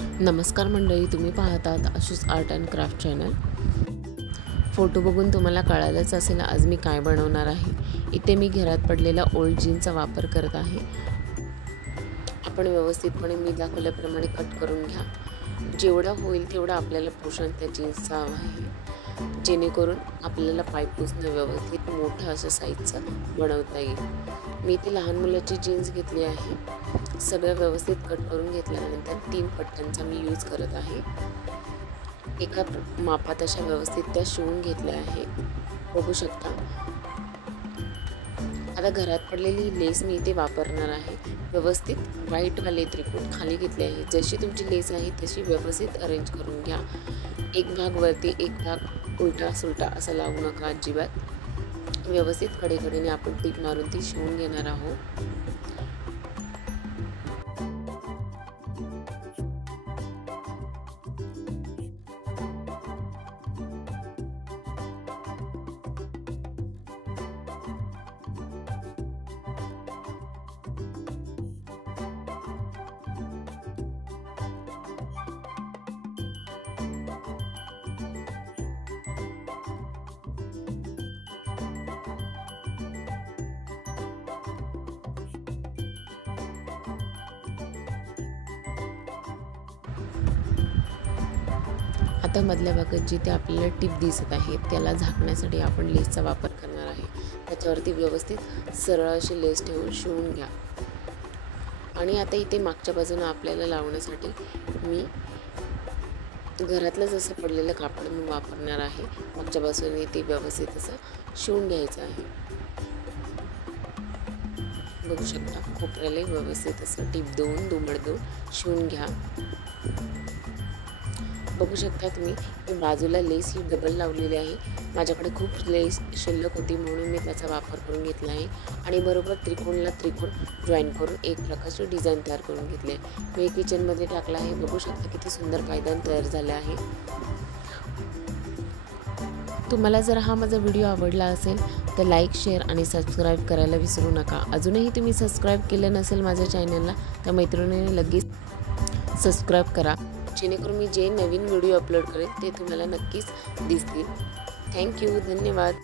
नमस्कार मंडळी, तुम्ही पाहतात Ashu's art and craft channel. Photo बघून तुम्हाला कळालंच असेल आज मी काय बनवणार आहे। इथे मी घरात पडलेला ओल्ड जीन्सचा वापर करत आहे। आपण व्यवस्थितपणे मी दाखवल्याप्रमाणे कट करून घ्या। जेवढा होईल तेवढा आपल्याला पोर्शन त्या जीन्सचा हवा आहे, जेणेकरून आपल्याला पाय पुसणं व्यवस्थित मोठं असं साईजचं बनवता येईल। मी इथे लहान मुलाची जीन्स घेतली आहे। सगळं व्यवस्थित कट करून घेतल्यानंतर 3 पट्ट्यांचा मी यूज करत आहे। एका मापात अशा व्यवस्थित त्या शिवून घेतल्या आहे, बघू शकता। आता घरात पडलेली लेस मी इथे वापरणार आहे। व्यवस्थित व्हाईटवाले त्रिकोण खाली घेतले आहे। जशी तुमची लेस आहे तशी व्यवस्थित अरेंज करून घ्या। एक भाग वरती, एक भाग उलटा सुलटा असं लावू नका अजिबात। व्यवस्थित कडेकडेने आपण टीप मारून ती शिवून घेणार आहोत। आता मधल्या भागात जिथे आपल्याला टिप दिसत आहे त्याला झाकण्यासाठी आपण लेसचा वापर करणार आहे। त्याच्यावरती व्यवस्थित सरळ अशी लेस ठेवून शिवून घ्या। आणि आता इथे मागच्या बाजूने आपल्याला लावण्यासाठी मी घरातलं जसं पडलेलं कापड मी वापरणार आहे। मागच्या बाजूने ते व्यवस्थित असं शिवून घ्यायचं आहे। बघू शकता, खोपऱ्याला व्यवस्थित असं टिप देऊन दुमड शिवून घ्या। बघू शकता तुम्ही, मी बाजूला लेस ही डबल लावलेली आहे। माझ्याकडे खूप लेस शिल्लक होती म्हणून मी त्याचा वापर करून घेतला आहे। आणि बरोबर त्रिकोणला त्रिकोण जॉईन करून एक प्रकारची डिझाईन तयार करून घेतली आहे। मी किचनमध्ये टाकला आहे। बघू शकता किती सुंदर पायदान तयार झाले आहे। तुम्हाला जर हा माझा व्हिडिओ आवडला असेल तर लाईक, शेअर आणि सबस्क्राईब करायला विसरू नका। अजूनही तुम्ही सबस्क्राईब केलं नसेल माझ्या चॅनलला तर मैत्रिणीने लगेच सबस्क्राईब करा, जेणेकरून मी जे नवीन व्हिडिओ अपलोड करेन ते तुम्हाला नक्कीच दिसतील। थँक्यू, धन्यवाद।